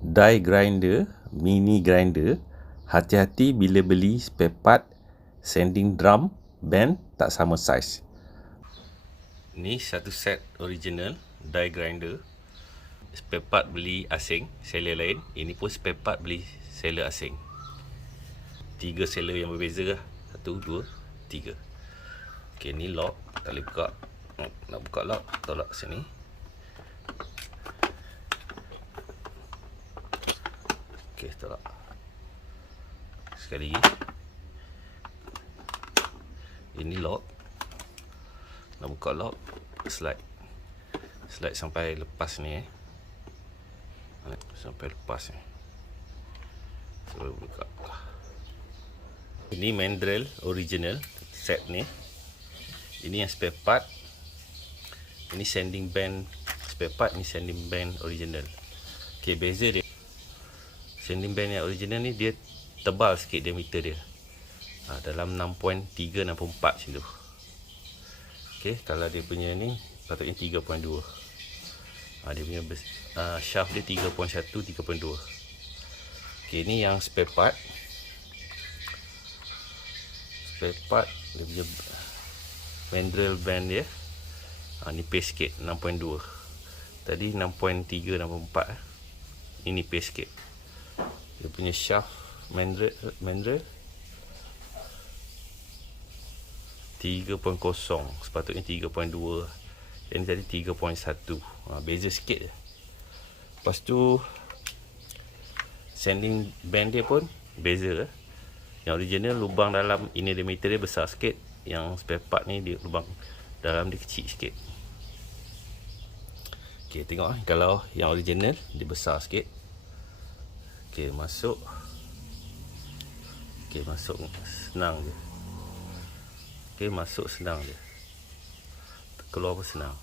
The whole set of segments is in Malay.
die grinder, mini grinder. Hati-hati bila beli spare part sanding drum band tak sama saiz. Ni satu set original die grinder. Spare part beli asing, seller lain. Ini pun spare part beli seller asing. 3 seller yang berbeza lah. 1, 2, 3. Okay, ni lock. Tak boleh buka. Nak buka lock, tolak sini. Okay, tolak. Sekali lagi. Ini lock. Nak buka lock, slide. Slide sampai lepas ni sampai lepas ni. So, buka. Ini mandrel original set ni. Ini yang spare part. Ini sanding band spare part, ni sanding band original. Okay, beza dia. Sanding band yang original ni dia tebal sikit diameter dia. Dalam 6.3 6.4 macam tu. Okay, kalau dia punya ni patutnya 3.2. Dia punya shaft dia 3.1 3.2. Okay, ni yang spare part. Spare part dia punya mandrel band dia. Ni pace sikit 6.2. Tadi 6.3 6.4. Ini pace sikit. Dia punya shaft mandrel 3.0, sepatutnya 3.2. Yang tadi 3.1. Beza sikit je. Lepas tu sanding band dia pun beza. Yang original lubang dalam inner diameter dia besar sikit. Yang spare part ni dia lubang dalam dia kecil sikit. Okay, tengok kalau yang original dia besar sikit. Okay, masuk. Okay, masuk senang je. Okay, masuk senang je. Keluar pun senang.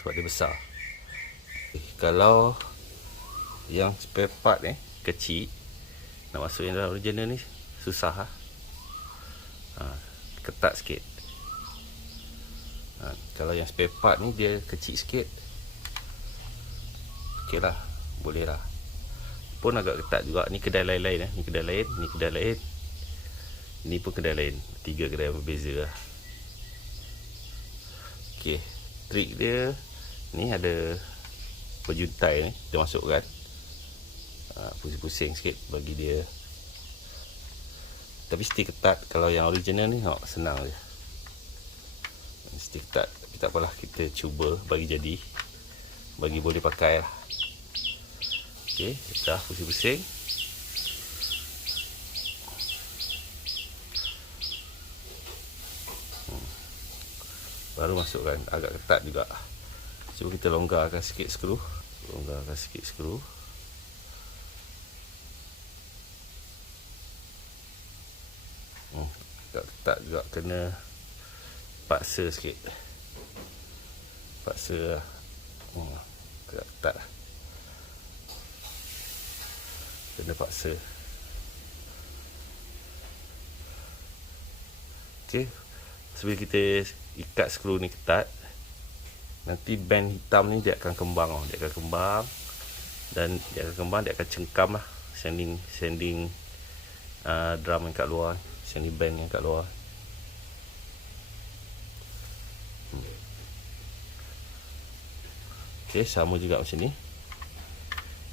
Sebab dia besar. Okay, kalau yang spare part ni kecil, nak masuk yang dalam original ni susah lah. Ketat sikit. Kalau yang spare part ni dia kecil sikit, okey lah, boleh lah. Pun agak ketat juga. Ni kedai lain-lain ni kedai lain, ni kedai lain. Ni pun kedai lain. 3 kedai berbeza lah. Okey, trik dia ni ada penjuntai ni dia masukkan. Pusing-pusing sikit bagi dia. Tapi mesti ketat. Kalau yang original ni senang je. Mesti ketat. Tapi tak apalah, kita cuba bagi jadi. Bagi boleh pakai lah. Okey, dah pusing-pusing. Baru masukkan. Agak ketat juga. Cuba kita longgarkan sikit skru. Longgarkan sikit skru. Agak ketat juga. Kena paksa sikit. Paksa lah. Agak ketat lah. Kena paksa. Okey. Sebelum kita ikat skru ni ketat, nanti band hitam ni dia akan kembang. Dia akan kembang. Dan dia akan kembang, dia akan cengkam lah. Sanding drum yang kat luar. Sanding band yang kat luar. Okey, sama juga macam ni.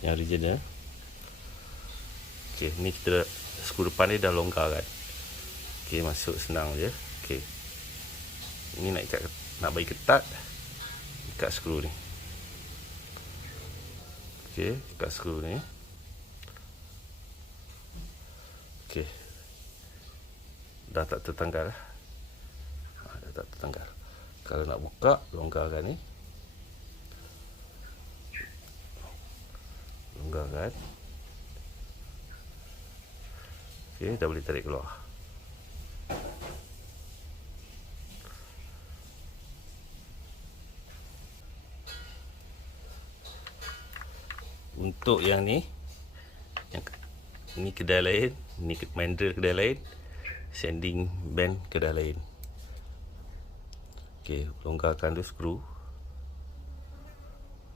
Yang original. Okey, ni kita skru depan ni dah longgar kan. Okey, masuk senang je. Okey. Ini nak bagi ketat, ikat skru ni. Okey, ikat skru ni. Okey. Dah tak tertanggal. Dah tak tertanggal. Kalau nak buka, longgarkan ni. Longgarkan. Okey, dah boleh tarik keluar. Untuk yang ni kedai lain, ni mandrel kedai lain, sanding band kedai lain. Okey, longgarkan dulu skru.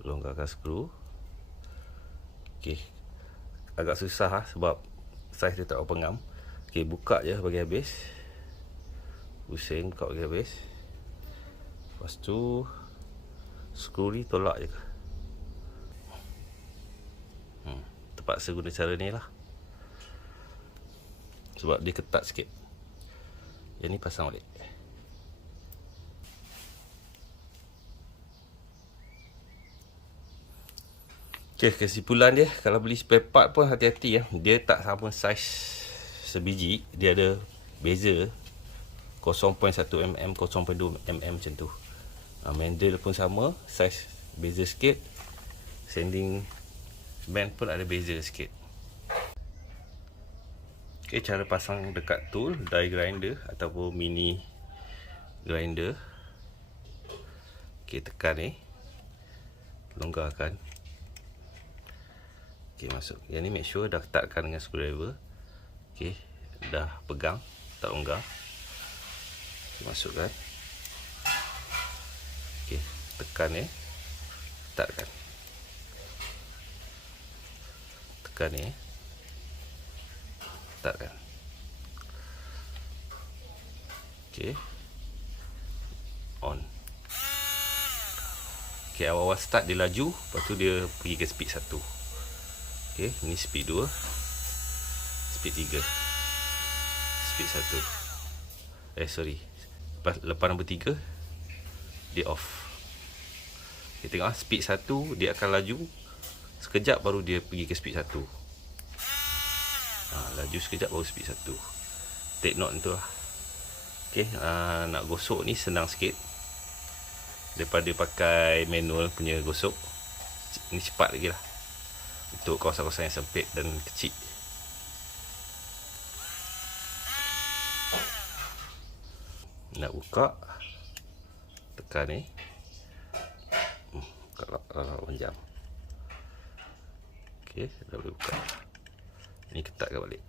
Longgarkan skru. Okey. Agak susah sebab saiz dia tak berapa ngam. Okey, buka je bagi habis. Pusing buka bagi habis. Lepas tu skru ni tolak je. Terpaksa guna cara ni lah. Sebab dia ketat sikit. Yang ni pasang balik. Okay, kesimpulan dia, kalau beli spare part pun hati-hati ya. Dia tak sama saiz sebiji. Dia ada beza 0.1 mm, 0.2 mm macam tu. Mandrel pun sama, saiz beza sikit. Sanding band pun ada beza sikit. Okay, cara pasang dekat tool, die grinder ataupun mini grinder. Okay, tekan ni. Longgarkan. Okay, masuk. Yang ni make sure dah ketatkan dengan screwdriver. Okay, dah pegang, tak longgar. Okay, masukkan. Okay, tekan ni. Ketatkan. Tekan ni. Ketatkan. Okay. On. Okay, awal-awal start dia laju, lepas tu dia pergi ke speed 1. Okay, ni speed 2, speed 3, speed 1. Sorry. Lepas nombor 3 dia off. Kita tengok speed 1 dia akan laju sekejap baru dia pergi ke speed 1. Laju sekejap baru speed 1. Take note tu lah. Okay, nak gosok ni senang sikit daripada pakai manual punya gosok. Ni cepat lagi lah untuk kawasan-kawasan yang sempit dan kecil. Nak buka, tekan ni. Buka 8 jam. Ok, dah boleh buka. Ni ketatkan balik.